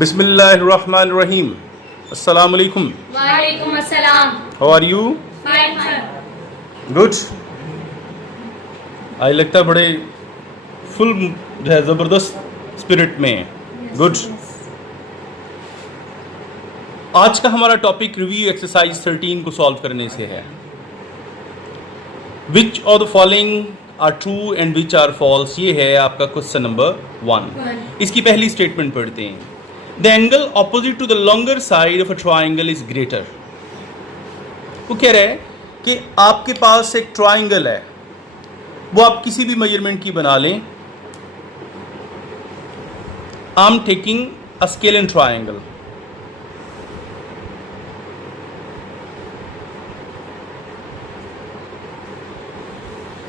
Bismillahirrahmanirrahim. Assalamu alaikum. वालेकुम अस्सलाम। How are you? Fine sir. Good. आज लगता है बड़े फुल जो है ज़बरदस्त स्पिरिट में है। गुड। आज का हमारा टॉपिक रिव्यू एक्सरसाइज 13 को सॉल्व करने से है। Which of the following are true and which are false, ये है आपका क्वेश्चन नंबर 1। इसकी पहली स्टेटमेंट पढ़ते हैं। The angle opposite to the longer side of a triangle is greater. वो कह रहा है कि आपके पास एक ट्राइंगल है, वो आप किसी भी मेजरमेंट की बना लें। I am taking a scale and triangle.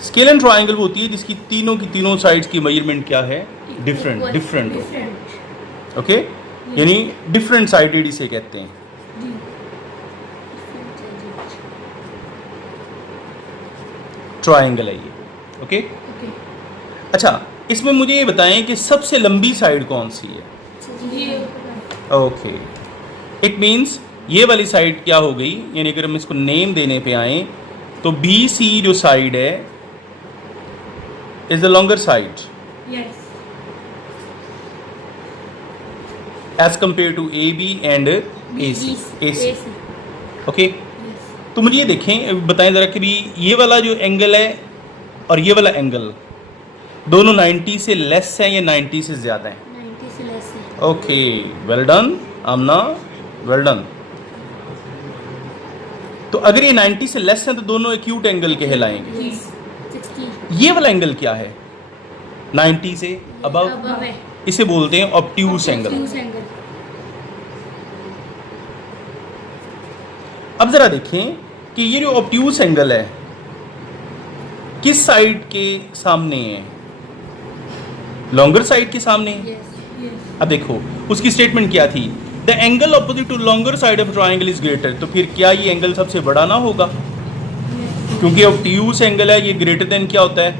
Scale and triangle वो होती है जिसकी तीनों की तीनों साइड्स की मेजरमेंट क्या है, डिफरेंट हो। ओके, यानी डिफरेंट साइडेड इसे कहते हैं। ट्राइंगल है ये। ओके, अच्छा इसमें मुझे ये बताएं कि सबसे लंबी साइड कौन सी है। ओके, इट मीन्स ये वाली साइड क्या हो गई, यानी अगर हम इसको नेम देने पे आए तो बी सी जो साइड है is the longer side as compare to A B and A C. Okay, तो मुझे ये देखें, बताएं ज़रा कि भी ये वाला जो एंगल है और ये वाला एंगल दोनों 90 से लेस है या 90 से ज़्यादा है? 90 से लेस है। ओके, वेल डन आमना, वेल डन। तो अगर ये 90 से लेस है तो दोनों एक्यूट एंगल कहलाएंगे। 60। ये वाला एंगल क्या है? 90 से अबव, है। इसे बोलते हैं ऑब्ट्यूस एंगल। अब जरा देखें कि ये जो ऑब्ट्यूस एंगल है किस साइड के सामने है? लॉन्गर साइड के सामने है। अब देखो उसकी स्टेटमेंट क्या थी, the angle opposite to longer side of triangle is greater. तो फिर क्या ये एंगल सबसे बड़ा ना होगा? क्योंकि ऑब्ट्यूस एंगल है, ये ग्रेटर देन क्या होता है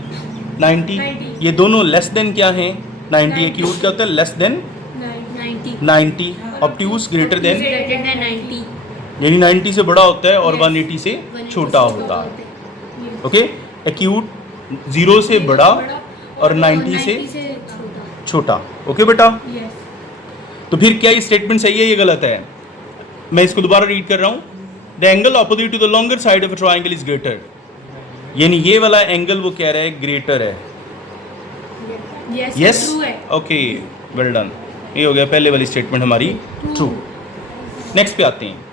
90। ये दोनों लेस देन क्या है 90। एक्यूट क्या होता है less than 90। Obtuse greater than, 90। यानी 90 से बड़ा होता है और 180 से छोटा होता है। ओके, एक्यूट 0 से बड़ा और 90 से छोटा। ओके बेटा, तो फिर क्या ये स्टेटमेंट सही है ये गलत है? मैं इसको दोबारा रीड कर रहा हूँ। The angle opposite to the longer side of a triangle is greater, यानी ये वाला एंगल वो कह रहा है ग्रेटर है। Yes, okay, well done. ये हो गया पहले वाली स्टेटमेंट हमारी ट्रू। नेक्स्ट पे आते हैं।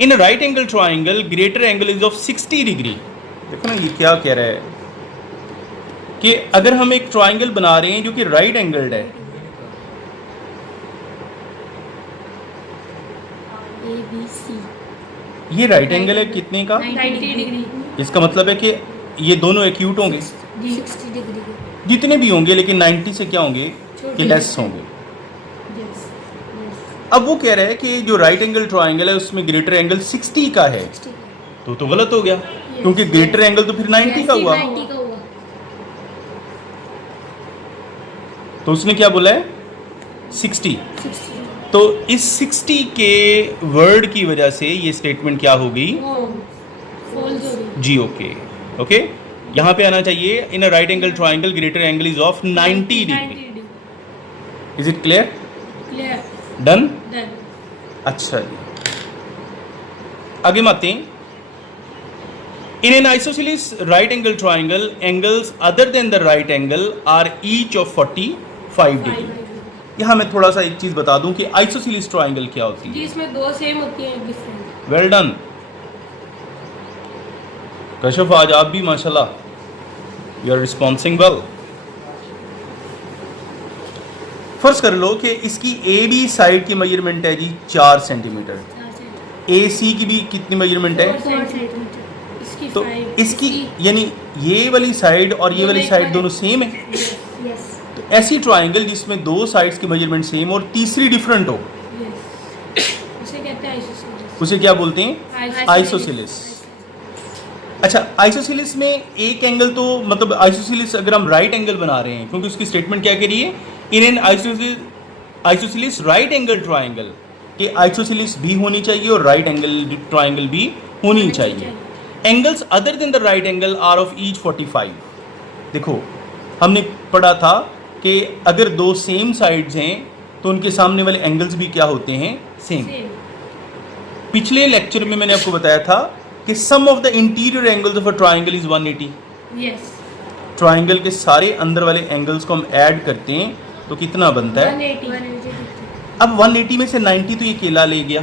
In right angle triangle greater angle is of 60 degree. देखो ना ये क्या कह रहा है कि अगर हम एक ट्राइंगल बना रहे हैं जो कि राइट एंगल्ड है, ये राइट एंगल है कितने का? 90 डिग्री। इसका मतलब है कि ये दोनों एक्यूट होंगे 60 डिग्री के। जितने भी होंगे, लेकिन 90 से क्या होंगे कि लेस होंगे। अब वो कह रहा है कि जो राइट एंगल ट्राइंगल है उसमें ग्रेटर एंगल 60 का है, तो गलत हो गया क्योंकि ग्रेटर एंगल तो फिर 90 का हुआ। तो उसने क्या बोला है 60। तो इस 60 के वर्ड की वजह से ये स्टेटमेंट क्या होगी जी। ओके, ओके, यहां पे आना चाहिए in a right angle triangle greater angle is of 90 degree. Is it clear? Done. अच्छा जी, आगे आते हैं। In an isosceles right angle triangle angles other than the right angle are each of 45 degree. यहाँ मैं थोड़ा सा एक चीज बता दूं कि आइसोसेलेस ट्राइंगल क्या होती है। इसमें दो सेम होती हैं, डिफरेंट। वेल डन कशफ, आज आप भी माशाल्लाह यू आर रिस्पॉन्सिंग वेल। फर्ज कर लो कि इसकी ए बी साइड की मेजरमेंट है जी 4 सेंटीमीटर, ए सी की भी कितनी मेजरमेंट है? तो इसकी यानी ये वाली साइड और ये वाली साइड दोनों सेम है। तो ऐसी ट्राइंगल जिसमें दो साइड्स की मेजरमेंट सेम और तीसरी डिफरेंट हो उसे क्या बोलते हैं? आइसोसेलेस। अच्छा, आइसोसेलेस में एक एंगल तो मतलब आइसोसेलेस अगर हम राइट एंगल बना रहे हैं, क्योंकि उसकी स्टेटमेंट क्या कह रही है, इन an isosceles right angle triangle के आइसोसेलेस भी होनी चाहिए और राइट एंगल ट्राइंगल भी होनी चाहिए। Angles other than the right angle are of each 45। देखो हमने पढ़ा था कि अगर दो सेम साइड्स हैं तो उनके सामने वाले एंगल्स भी क्या होते हैं, सेम। पिछले लेक्चर में मैंने आपको बताया था कि sum of the interior angles of a triangle is 180। Yes triangle के सारे अंदर वाले एंगल्स को हम ऐड करते हैं तो कितना बनता है। 180 अब 180 में से 90 तो ये केला ले गया,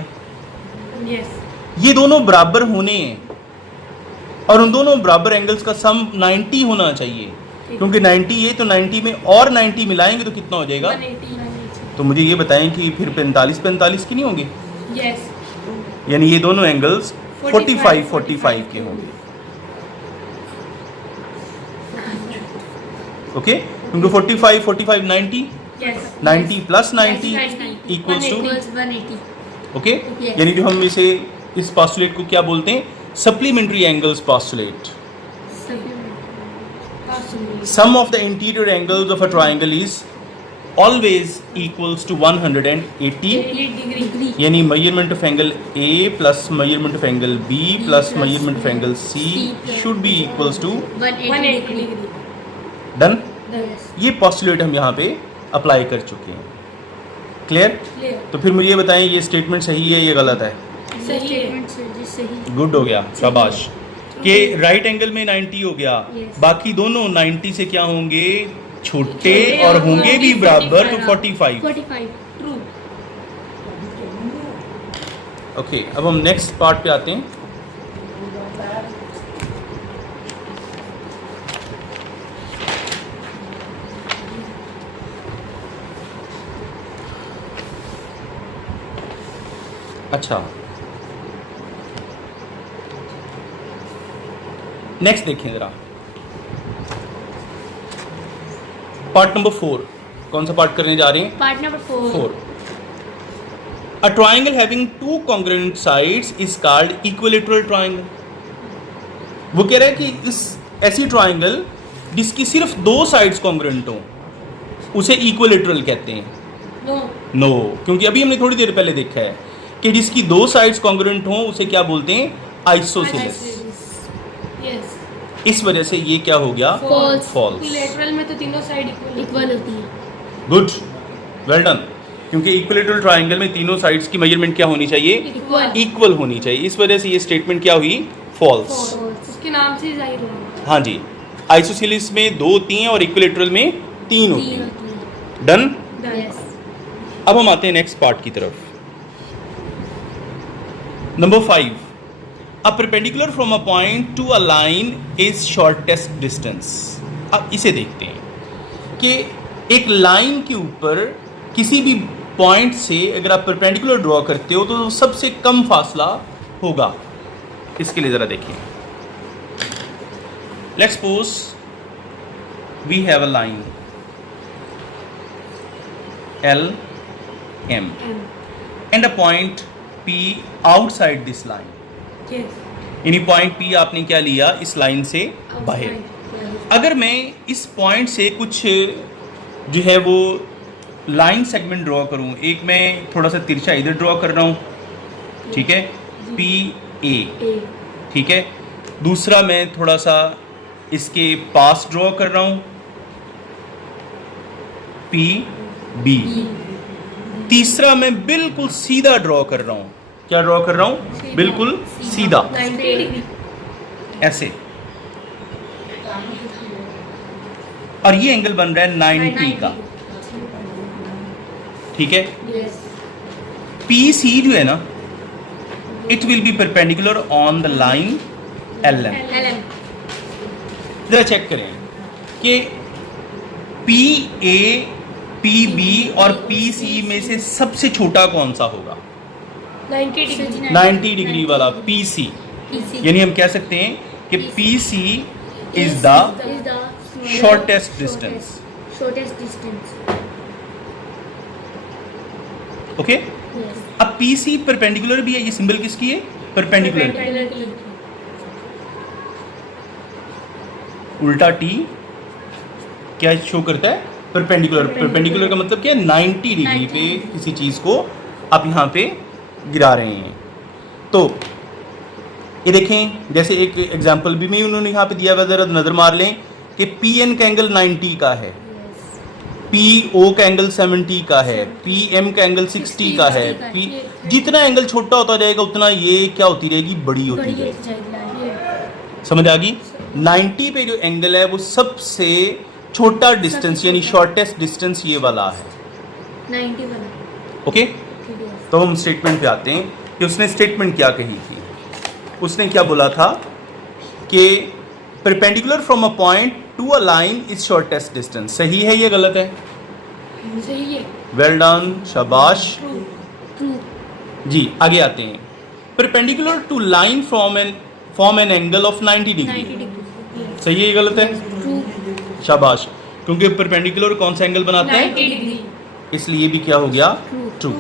यस ये दोनों बराबर होने हैं और उन दोनों बराबर एंगल्स का सम 90 होना चाहिए, क्योंकि 90 ये तो 90 में और 90 मिलाएंगे तो कितना हो जाएगा। 180 तो मुझे ये बताएं कि फिर 45 की नहीं होंगे, यस यानी ये दोनों एंगल्स 45 के होंगे। ओके, क्योंकि 45 90 yes 90 plus 90 equals to 180 okay, Yes. यानी जो हम इसे इस पोस्टुलेट को क्या बोलते हैं, supplementary angles postulate. Sum of the interior angles of a triangle is always equals to 180, degree यानी measurement of angle A plus measurement of angle B plus measurement of angle C should be equals to 180 degree done. Yes ये postulate हम यहाँ पे apply कर चुके हैं। Clear? Clear तो फिर मुझे ये बताएं ये स्टेटमेंट सही है या गलत है। सही है सही गुड हो गया, शाबाश। कि राइट एंगल में 90 हो गया, Yes. बाकी दोनों 90 से क्या होंगे, छोटे छोटे और और होंगे भी 45 बराबर, तो 45 45। ट्रू ओके, अब हम नेक्स्ट पार्ट पे आते हैं। अच्छा, नेक्स्ट देखें जरा, पार्ट नंबर 4। कौन सा पार्ट करने जा रहे हैं? Part number 4 A triangle having two congruent sides is called equilateral triangle। वो कह रहा है कि इस ऐसी ट्राइंगल जिसकी सिर्फ दो साइड्स कॉन्ग्रुएंट हो उसे इक्विलेटरल कहते हैं। नो नो, क्योंकि अभी हमने थोड़ी देर पहले देखा है कि जिसकी दो साइड्स कॉन्ग्रुएंट हो उसे क्या बोलते हैं, आइसोसेलेस। यस इस वजह से ये क्या हो गया, False. फॉल्स। इक्विलेटरल में तो तीनों साइड इक्वल होती है। Good, well done. क्योंकि इक्विलेटरल ट्राइंगल में तीनों साइड्स की मेजरमेंट क्या होनी चाहिए, इक्वल इक्वल होनी चाहिए। इस वजह से ये स्टेटमेंट क्या हुई, फॉल्स। उसके नाम से जाहिर होगा। हाँ जी, आइसोसेलेस में 2 होती हैं और इक्विलेटरल में 3 होती तीन हैं। होती है। डन। यस। अब हम आते हैं नेक्स्ट पार्ट की तरफ। नंबर 5, a perpendicular from a point to a line is shortest distance. अब इसे देखते हैं कि एक लाइन के ऊपर किसी भी पॉइंट से अगर आप परपेंडिकुलर ड्रॉ करते हो तो सबसे कम फासला होगा। इसके लिए ज़रा देखिए, let's suppose we have a line L M and a point P outside this line। Yes यानी पॉइंट P आपने क्या लिया, इस लाइन से बाहर। अगर मैं इस पॉइंट से कुछ जो है वो लाइन सेगमेंट ड्रॉ करूं, एक मैं थोड़ा सा तिरछा इधर ड्रॉ कर रहा हूं, ठीक है, P A, ठीक है। दूसरा मैं थोड़ा सा इसके पास ड्रॉ कर रहा हूं, P B। तीसरा मैं बिल्कुल सीधा ड्रॉ कर रहा हूं। क्या ड्रॉ कर रहा हूं, बिल्कुल सीधा, 90 डिग्री ऐसे। और ये एंगल बन रहा है 90 का, ठीक है। यस PC जो है ना, it will be perpendicular on the line LM। LM जरा चेक करें कि PA, PB और PC में से सबसे छोटा कौन सा होगा, 90 डिग्री 90 डिग्री वाला PC। PC यानी हम कह सकते हैं कि PC is the is the shortest distance। shortest distance। Okay. Yes। अब PC परपेंडिकुलर भी है, ये सिंबल किसकी है, परपेंडिकुलर की। Perpendicular। उल्टा T क्या शो करता है, परपेंडिकुलर का मतलब क्या है, 90 डिग्री पे किसी चीज़ को आप यहाँ पे गिरा रहे हैं। तो ये देखें, जैसे एक एग्जांपल भी में उन्होंने यहाँ पे दिया हुआ, ज़रा नज़र मार लें कि पी एन का एंगल 90 का है, पी ओ का एंगल 70 का है, पी एम का एंगल 60 का है, पी जितना एंगल छोटा होता जाएगा उतना ये क्या होती रहेगी, बड़ी होती जाएगी। समझ आ गई? 90 पे जो एंगल है वो सबसे छोटा डिस्टेंस यानी शॉर्टेस्ट डिस्टेंस ये वाला है। 90 वाला। ओके, तो हम स्टेटमेंट पे आते हैं कि उसने स्टेटमेंट क्या कही थी। उसने क्या बोला था कि perpendicular from a point to a line is shortest distance. सही है या गलत है? सही है। वेल डन, शाबाश ट्रू। जी। आगे आते हैं, perpendicular to line form an angle of 90 degree. 90 degree. सही है या गलत है? ट्रू। शाबाश, क्योंकि परपेंडिकुलर कौन सा एंगल बनाता है, 90 डिग्री। इसलिए भी क्या हो गया, true.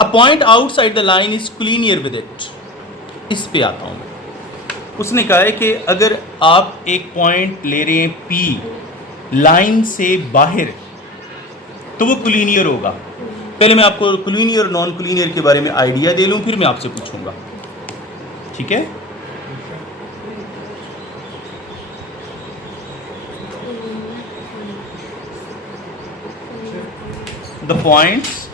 A point outside the line is collinear with it. इस पे आता हूँ। उसने कहा है कि अगर आप एक पॉइंट ले रहे हैं P लाइन से बाहर तो वो कोलिनियर होगा। पहले मैं आपको कोलिनियर और नॉन कोलिनियर के बारे में आइडिया दे लूँ, फिर मैं आपसे पूछूंगा, ठीक है? The points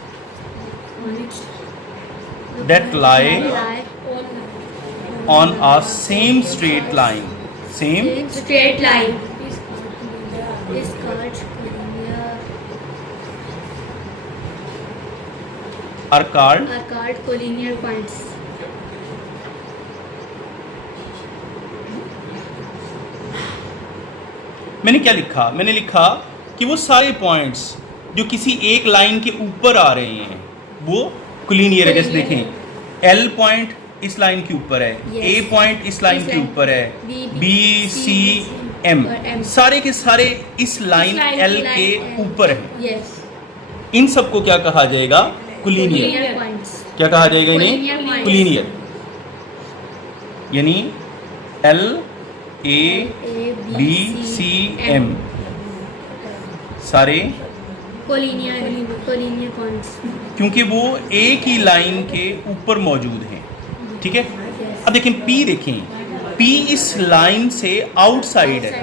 that lie on a same straight line, same Straight line is called collinear. are called Are called collinear points. मैंने क्या लिखा, मैंने लिखा कि वो सारे पॉइंट्स जो किसी एक लाइन के ऊपर आ रहे हैं वो कोलिनियर है। जैसे देखें, एल पॉइंट इस लाइन के ऊपर है, Yes. ए पॉइंट इस लाइन के ऊपर है, बी सी एम और M. सारे के सारे इस लाइन line एल की के line ऊपर है। Yes. इन सबको क्या कहा जाएगा, कोलिनियर। Collinear points. क्या कहा जाएगा इन्हें, Collinear points. कोलिनियर। यानी L A A, B C M सारे, collinear points. क्योंकि वो एक ही लाइन के ऊपर मौजूद हैं, ठीक है? अब देखें P, देखें P इस लाइन से आउटसाइड है,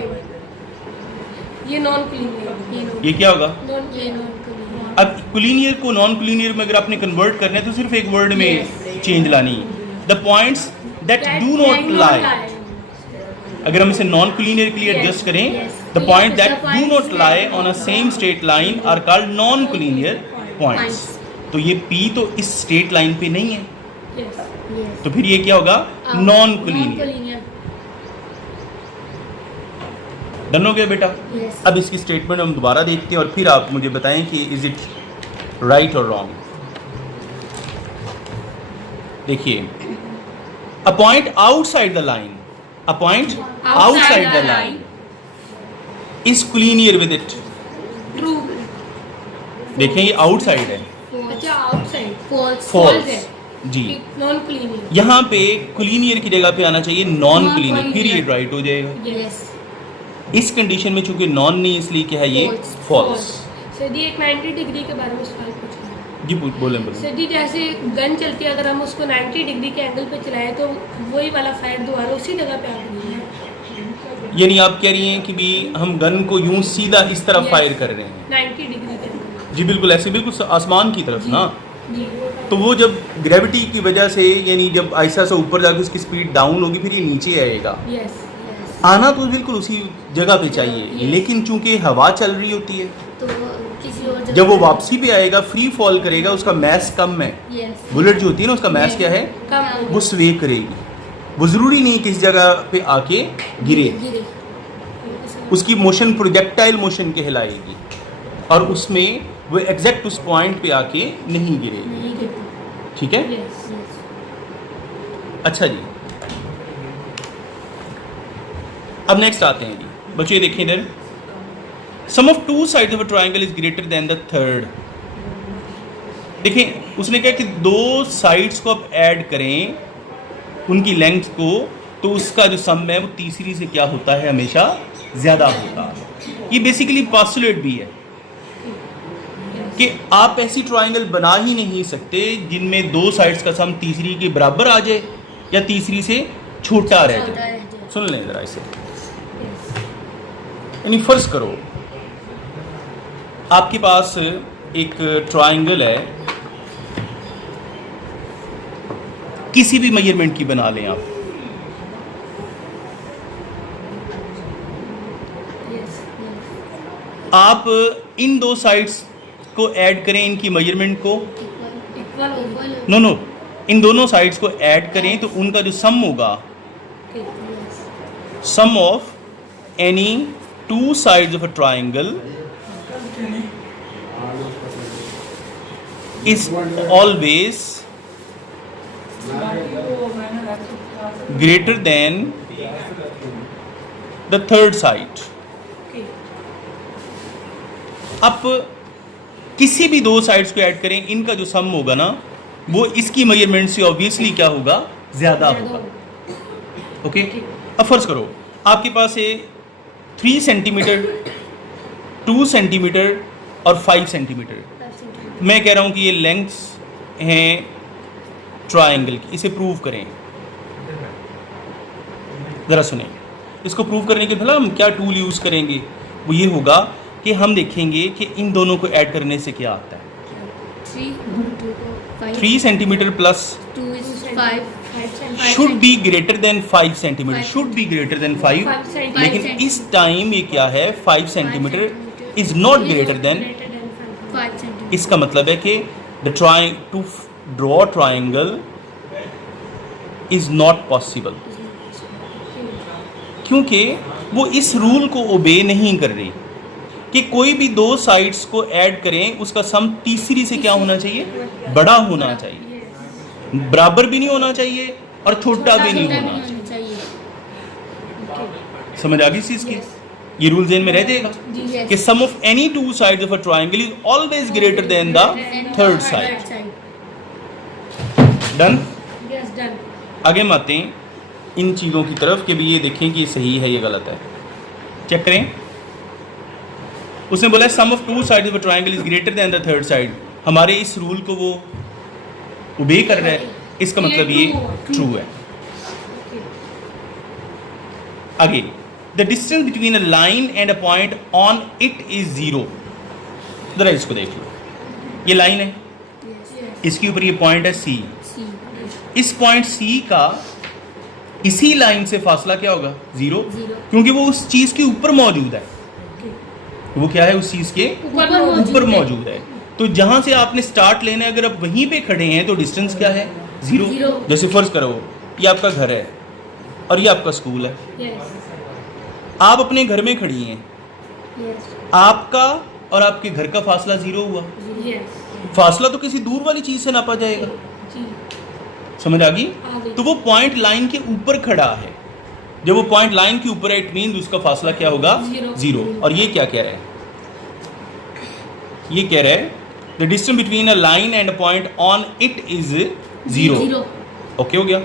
ये नॉन कोलिनियर। ये क्या होगा? ये non-collinear. अब कोलिनियर को नॉन कोलिनियर में अगर आपने कन्वर्ट करना है तो सिर्फ एक वर्ड में Yes. चेंज लानी। The points that do not lie, अगर हम इसे नॉन कोलिनियर के लिए Yes, एडजस्ट करें, yes. The point The that do points not lie that on a same straight line are called non collinear points. तो ये P तो इस स्ट्रेट लाइन पे नहीं है, Yes. Yes. तो फिर ये क्या होगा, नॉन कोलिनियर। Non-collineer. डन हो गया बेटा? Yes. अब इसकी स्टेटमेंट हम दोबारा देखते हैं और फिर आप मुझे बताएं कि इज इट राइट और रॉन्ग। देखिए, a point outside the line, a point outside the line is collinear with it. True. देखें ये आउटसाइड है, अच्छा, आउटसाइड। False. फॉल्स जी। Non collinear. यहाँ पे कोलिनियर की जगह पे आना चाहिए नॉन कोलिनियर, फिर ये Non-collinear. राइट हो जाएगा। Yes. इस कंडीशन में चूंकि नॉन नहीं इसलिए क्या है ये False. फॉल्स। सर जी, एक 90 डिग्री के बारे में सवाल पूछना है। जी बोले बोले। सर जी, जैसे गन चलती है, अगर हम उसको 90 डिग्री के एंगल पे चलाएं तो वही वाला फायर दोबारा उसी जगह पे आ रही है। यानी आप कह रही हैं कि भी हम गन को यूं सीधा इस तरफ Yes. फायर कर रहे हैं। 90 डिग्री के एंगल। जी बिल्कुल ऐसे, बिल्कुल आसमान की तरफ ना। जी। तो वो जब ग्रेविटी की वजह से यानी जब ऐसा से ऊपर जाके उसकी स्पीड डाउन होगी फिर ये नीचे आएगा। यस। Yes. आना तो बिल्कुल उसी जगह पे चाहिए, Yes. लेकिन चूंकि हवा चल रही होती है तो किसी और जगह जब वो वापसी पे आएगा फ्री फॉल करेगा, उसका मैस कम है। Yes. बुलेट जो होती है ना उसका मैस क्या है, कम। वो स्वे करेगी, वो ज़रूरी नहीं किस जगह पे आके गिरे, गिरे. उसकी मोशन प्रोजेक्टाइल मोशन कहलाएगी और उसमें वो एग्जैक्ट उस पॉइंट पे आके नहीं गिरेगी। नहीं गिरता. ठीक है? यस। Yes. अच्छा जी, अब नेक्स्ट आते हैं जी बच्चों, ये देखिए इधर, sum of two sides of a triangle is greater than the third. देखिए उसने कहा कि दो साइड्स को आप ऐड करें उनकी लेंथ को, तो उसका जो सम है वो तीसरी से क्या होता है, हमेशा ज़्यादा होता है। ये बेसिकली पॉस्टुलेट भी है कि आप ऐसी ट्रायंगल बना ही नहीं सकते जिनमें दो साइड्स का सम तीसरी के बराबर आ जाए या तीसरी से छोटा रह छोटा जाए। रह जाए। सुन लें जरा इसे, यानी फर्ज करो आपके पास एक ट्रायंगल है, किसी भी मेजरमेंट की बना लें आप, आप इन दो साइड्स को ऐड करें, इनकी मेजरमेंट को, इक्वल नो इन दोनों साइड्स को ऐड करें तो उनका जो सम होगा, sum of any two sides of a triangle is always greater than the third side। अब किसी भी दो साइड्स को ऐड करें, इनका जो सम होगा ना वो इसकी मेजरमेंट से ऑब्वियसली क्या होगा, ज्यादा होगा। ओके, अब फर्ज करो आपके पास है 3 सेंटीमीटर, 2 सेंटीमीटर और 5 सेंटीमीटर। मैं कह रहा हूं कि ये लेंथ्स हैं ट्रायंगल की, इसे प्रूव करें। ज़रा सुने, इसको प्रूव करने के भला हम क्या टूल यूज़ करेंगे, वो ये होगा कि हम देखेंगे कि इन दोनों को ऐड करने से क्या आता है। 3 centimetre plus 2 is 5 should be greater than 5 centimetre, should be greater than 5, 5 लेकिन इस टाइम ये क्या है, 5 centimetre is not greater than. 5 centimetre. इसका मतलब है कि the trying to draw triangle is not possible, क्योंकि वो इस रूल को ओबे नहीं कर रही कि कोई भी दो साइड्स को ऐड करें उसका सम तीसरी से क्या होना चाहिए, बड़ा होना चाहिए, बराबर भी नहीं होना चाहिए और छोटा भी नहीं होना चाहिए। समझ आ गई इस चीज की? ये रूल ज़हन में रह जाएगा कि sum of any two sides of a triangle is always greater than the third side. Done? Yes done. आगे हम आते हैं इन चीज़ों की तरफ कि भी ये देखें कि ये सही है ये गलत है। चेक करें, उसने बोला sum of two sides of a triangle is greater than the third side. हमारे इस रूल को वो ओबे कर रहा है, इसका मतलब ये ट्रू है। आगे, the distance between a line and a point on it is 0। जरा इसको देख लो, ये लाइन है, इसके ऊपर ये पॉइंट है C। इस पॉइंट C का इसी लाइन से फासला क्या होगा, 0, क्योंकि वो उस चीज के ऊपर मौजूद है। वो क्या है, उस चीज के ऊपर मौजूद है। तो जहां से आपने स्टार्ट लेना है, अगर आप वहीं पे खड़े हैं तो डिस्टेंस क्या है, 0। जैसे फर्ज करो ये आपका घर है और ये आपका स्कूल है। आप अपने घर में खड़ी हैं, आपका और आपके घर का फासला 0 हुआ। फासला तो किसी दूर वाली चीज से नापा जाएगा। समझ आ गई? तो वो पॉइंट लाइन के ऊपर खड़ा है, जब वो पॉइंट लाइन के ऊपर है इट मीन उसका फासला क्या होगा, 0। और ये क्या कह रहा है, ये कह रहा है the distance between a line and a point on it is 0। Okay हो गया?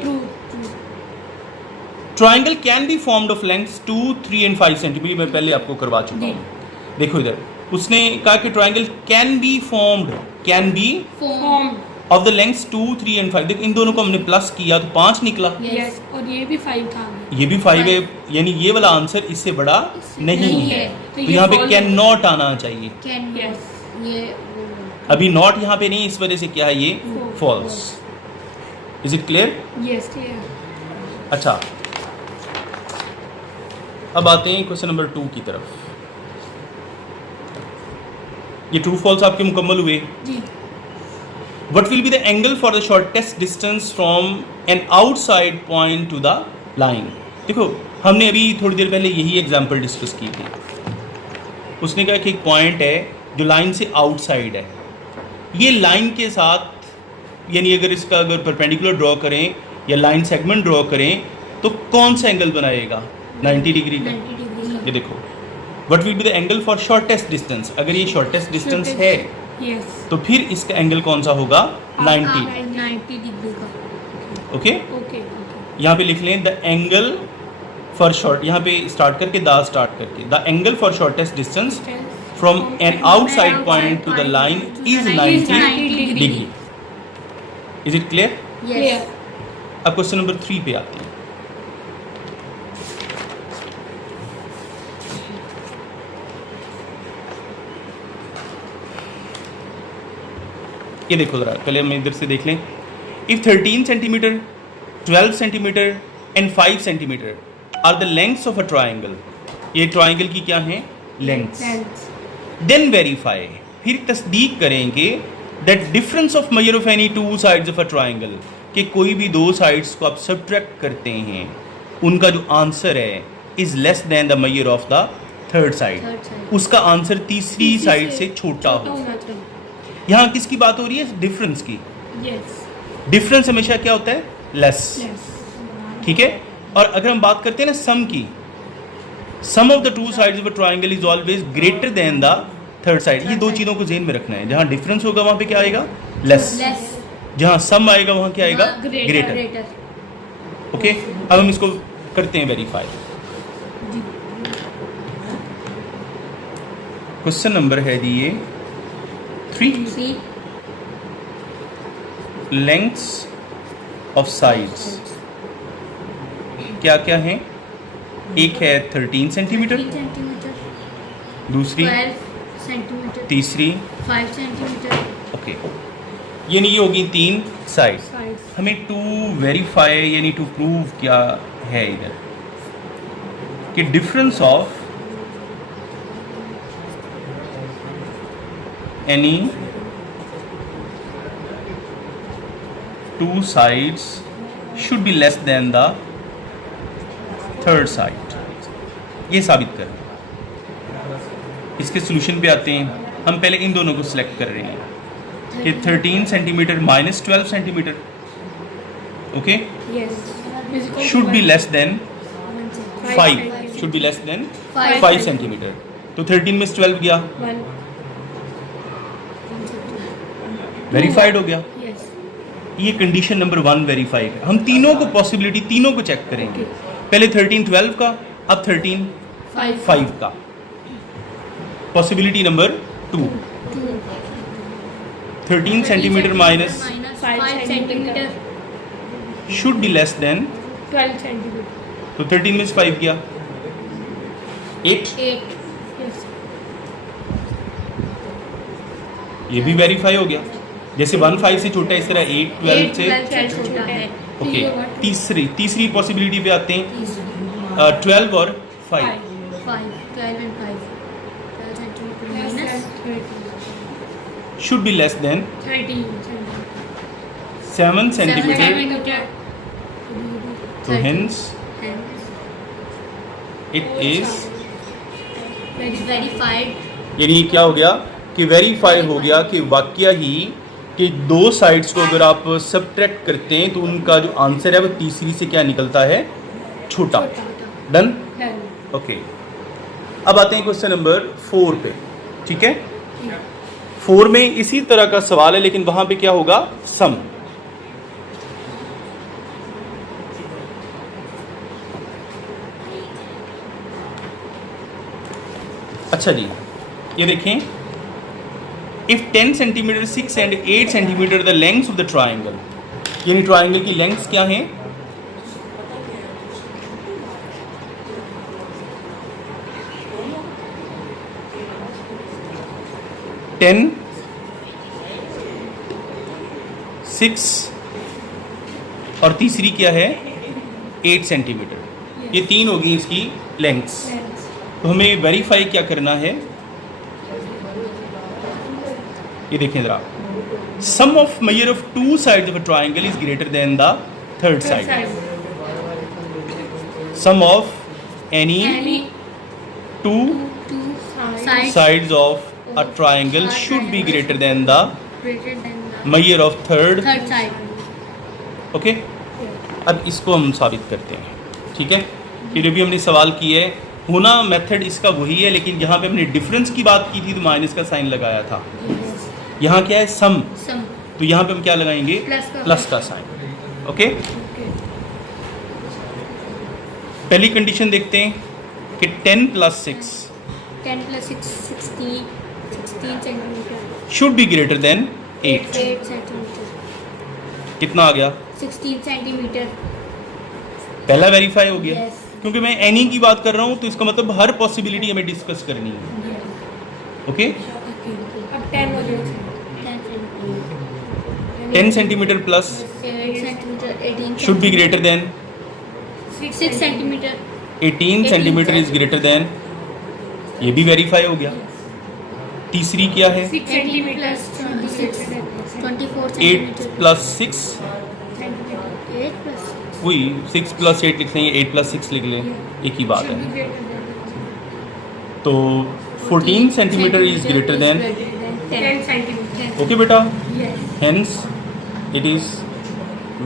Triangle can be formed of lengths 2, 3 and 5 centimetre. मैं पहले आपको करवा चुका हूँ। देखो इधर उसने कहा कि triangle can be formed, can be of the lengths 2, 3 and 5। देखो इन दोनों को हमने प्लस किया तो 5 निकला। यस, और ये भी 5 था। ये भी 5 है, यानी ये वाला आंसर इससे बड़ा नहीं है। तो यहाँ पे कैन नॉट आना चाहिए। अभी नॉट यहाँ पे नहीं, इस वजह से क्या है ये false. Is it clear? Yes clear. अच्छा, अब आते हैं क्वेश्चन नंबर 2 की तरफ। ये ट्रू फॉल्स आपके मुकम्मल हुए जी। What will be the angle for the shortest distance from an outside point to the line? देखो हमने अभी थोड़ी देर पहले यही एग्जांपल डिस्कस की थी। उसने कहा कि एक पॉइंट है जो लाइन से आउटसाइड है, ये लाइन के साथ, यानी अगर इसका अगर परपेंडिकुलर ड्रॉ करें या लाइन सेगमेंट ड्रॉ करें तो कौन सा एंगल बनाएगा, 90 डिग्री का। ये देखो what will be the angle for shortest distance. अगर ये शॉर्टेस्ट डिस्टेंस है तो फिर इसका एंगल कौन सा होगा, 90 डिग्री का। ओके। ओके। यहाँ पे लिख लें द एंगल फॉर शॉर्ट, यहाँ पे स्टार्ट करके द स्टार्ट करके, the angle for shortest distance from an outside point two the line is 90 degree. Is it clear? Yes. अब क्वेश्चन नंबर 3 पे आते हैं। ये देखो जरा, पहले हम इधर से देख लें। If 13 centimetre, 12 centimetre and 5 centimetre are the lengths of a triangle, ये ट्राइंगल की क्या है? लेंथ्स। देन वेरीफाई, फिर तस्दीक करेंगे that difference of measure of any two sides of a triangle, कि कोई भी दो साइड्स को आप सब्ट्रैक्ट करते हैं, उनका जो आंसर है is less than the measure of the third side, उसका आंसर तीसरी साइड से छोटा हो। यहाँ किसकी बात हो रही है? डिफरेंस की। डिफरेंस हमेशा क्या होता है? लेस। ठीक है। और अगर हम बात करते हैं ना सम की, sum of the two sides of a triangle is always greater than the third side. ये दो चीज़ों को ज़हन में रखना है। जहाँ डिफरेंस होगा वहाँ पे क्या आएगा? लेस। जहाँ सम आएगा वहाँ क्या आएगा? ग्रेटर। ओके, अब हम इसको करते हैं वेरीफाई। क्वेश्चन नंबर है जी ये 3, लेंथ्स ऑफ साइड्स क्या क्या है? एक है 13 सेंटीमीटर, 3 सेंटीमीटर, दूसरी 12 सेंटीमीटर, तीसरी 5 सेंटीमीटर। ओके, यानी ये होगी 3 साइड्स। हमें टू वेरीफाई यानी टू प्रूव क्या है इधर कि difference of any two sides should be less than the third side, ये साबित कर। इसके सोल्यूशन पे आते हैं। हम पहले इन दोनों को सिलेक्ट कर रहे हैं कि 13 centimetre minus 12 centimetre, okay, should be less than 5, should be less than 5 centimetre. तो 13 में से 12 गया, वेरीफाइड हो गया। ये कंडीशन नंबर 1 वेरीफाइड है। हम तीनों को पॉसिबिलिटी तीनों को चेक करेंगे। पहले 13 12 का, अब 13 5 का। Possibility number 2, 13 centimetre minus 5 centimetre should be less than 12 centimetre. तो 13 में से 5 गया 8, 8 ये भी वेरीफाई हो गया। जैसे 1 5 से छोटा है, इस तरह 8 12 से छोटा है। ओके। तीसरी पॉसिबिलिटी पे आते हैं 12 और 5 5 12 and 5 12 centimetre minus should be less than 13 7 centimetre. Centimetre. तो हेंस इट इज, वेरीफाइड। यानी क्या हो गया कि वेरीफाई हो गया कि वाकया ही कि दो साइड्स को अगर आप सब्ट्रैक्ट करते हैं तो उनका जो आंसर है वो तीसरी से क्या निकलता है? छोटा। डन? ओके। अब आते हैं क्वेश्चन नंबर 4 पे। ठीक है, 4 में इसी तरह का सवाल है, लेकिन वहां पे क्या होगा? सम। अच्छा जी, ये देखें, if 10 centimetre 6 and 8 centimetre the length of the triangle, यानी ट्राइंगल की लेंथ्स क्या है? टेन 6 और तीसरी क्या है? 8 सेंटीमीटर। ये तीन होगी इसकी लेंथ्स। तो हमें वेरीफाई क्या करना है? ये देखें जरा, sum of measure of two sides of a triangle is greater than the third side. Sum of any two sides of a triangle should be greater than the measure of third side. Okay. अब इसको हम साबित करते हैं। ठीक है, ये जो भी हमने सवाल किए है, होना मेथड इसका वही है, लेकिन जहाँ पे हमने डिफरेंस की बात की थी तो माइनस का साइन लगाया था। यहाँ क्या है? सम। तो यहाँ पे हम क्या लगाएंगे? प्लस का साइन। ओके। पहली कंडीशन देखते हैं कि 10 + 6 10 + 6 16 centimetre should be greater then 8। 8 centimetre कितना आ गया? 16 सेंटीमीटर। पहला वेरीफाई हो गया। Yes. क्योंकि मैं एनी की बात कर रहा हूँ तो इसका मतलब हर पॉसिबिलिटी हमें डिस्कस करनी है। ओके, अब 10 हो जाएगा 10 centimetre plus 8 centimetre 18 should be greater then 6 centimetre 18 centimetre is greater then, ये भी वेरीफाई हो गया। तीसरी क्या है? 6 सेंटीमीटर 24 8 + 6 8 प्लस वही 6 + 8 लिख लेंगे, 8 + 6 लिख लें, एक ही बात है। तो 14 centimetre is greater than 10 centimetre. Okay बेटा, yes hence it is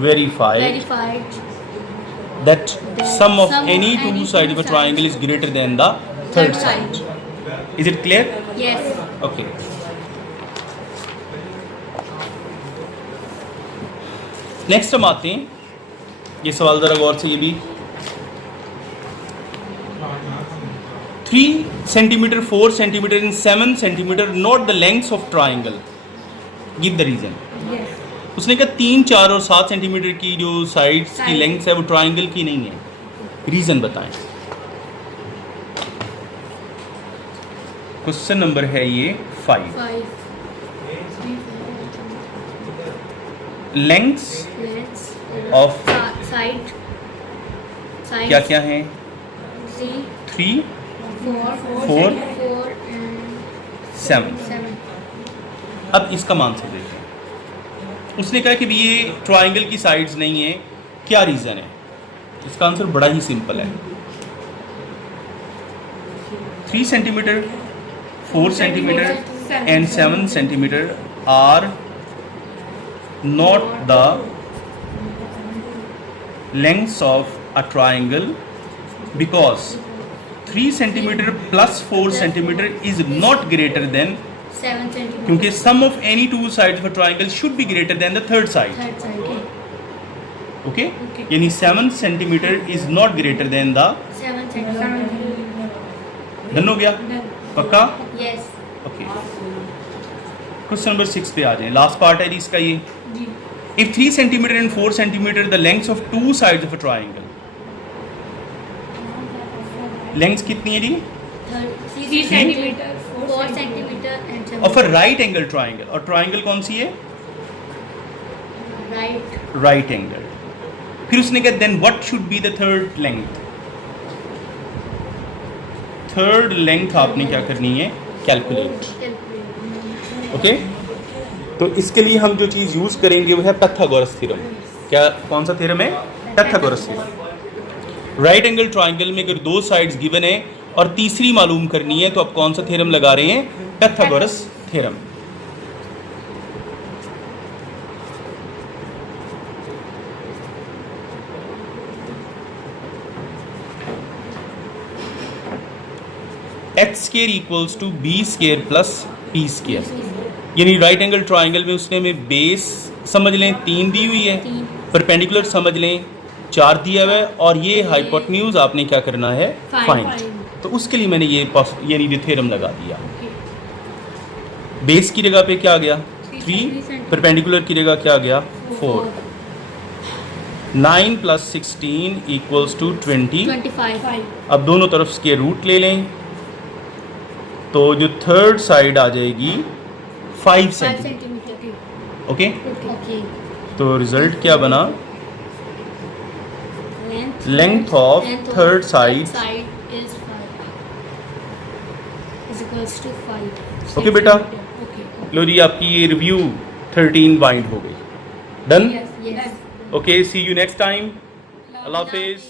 verified verified that sum of any two sides of a triangle is greater than the third side. Is it clear? Yes Okay. Next हम आते हैं, ये सवाल ज़रा गौर से, ये भी 3 centimetre 4 centimetre and 7 centimetre not the lengths of triangle, give the reason. Yes उसने कहा 3, 4 और 7 सेंटीमीटर की जो साइड्स की Side. लेंथ है वो ट्राइंगल की नहीं है, रीज़न बताएं। क्वेश्चन नंबर है ये 5। 5 लेंथ्स लेंस Of- साइड क्या क्या हैं? 3 3, 4 4 and 7। 7 अब इसका आंसर देखते हैं। उसने कहा कि भी ये ट्राइंगल की साइड्स नहीं है, क्या रीज़न है? इसका आंसर बड़ा ही सिंपल है। 3 centimetre 4 centimetre and 7 centimetre are not the lengths of a triangle because 3 centimeter plus 4 centimeter is not greater than, 7 centimetre क्योंकि sum of any two sides of a triangle should be greater than the third side. Third side Okay? Okay. यानी 7 centimeter is not greater than the, 7 centimetre done हो गया? पक्का? Yes okay, question number 6 पे आ जाए, last part है जी इसका ये। जी If 3 centimeter and 4 centimeter the lengths of two sides of a triangle, length कितनी है जी? 3 centimetre 4 centimetre and of a right angle triangle, और ट्राइंगल कौन सी है? Right right angle. फिर उसने कहा then what should be the third length? Third length आपने क्या करनी है? कैलकुलेट। ओके, तो इसके लिए हम जो चीज़ यूज़ करेंगे वो है पाइथागोरस थ्योरम। क्या, कौन सा थ्योरम है? Pythagoras theorem. Right angle triangle में अगर 2 साइड्स गिवन है और तीसरी मालूम करनी है तो आप कौन सा थ्योरम लगा रहे हैं? Pythagoras theorem. x square equals to b square plus p square. यानी राइट एंगल ट्राइंगल में उसने हमें बेस समझ लें 3 दी हुई है, 3 परपेंडिकुलर समझ लें 4 दिया हुआ है, और ये हाइपोटेन्यूज आपने क्या करना है? फाइंड। तो उसके लिए मैंने ये यानी थ्योरम लगा दिया। बेस की जगह पे क्या आ गया? 3, परपेंडिकुलर की जगह क्या आ गया? 4। 9 + 16 इक्वल्स टू 20। 25 अब दोनों तरफ स्क्वायर रूट ले लें तो जो थर्ड साइड आ जाएगी 5 सेंटीमीटर। सेंटीमीटर ओके, ओके तो रिजल्ट क्या बना? Length Length of third side side is 5 is equals to 5 okay बेटा, ओके लो जी आपकी ये रिव्यू 13 बाइंड हो गई। Done? Yes yes okay, see you next time. अल्लाह हाफिज़।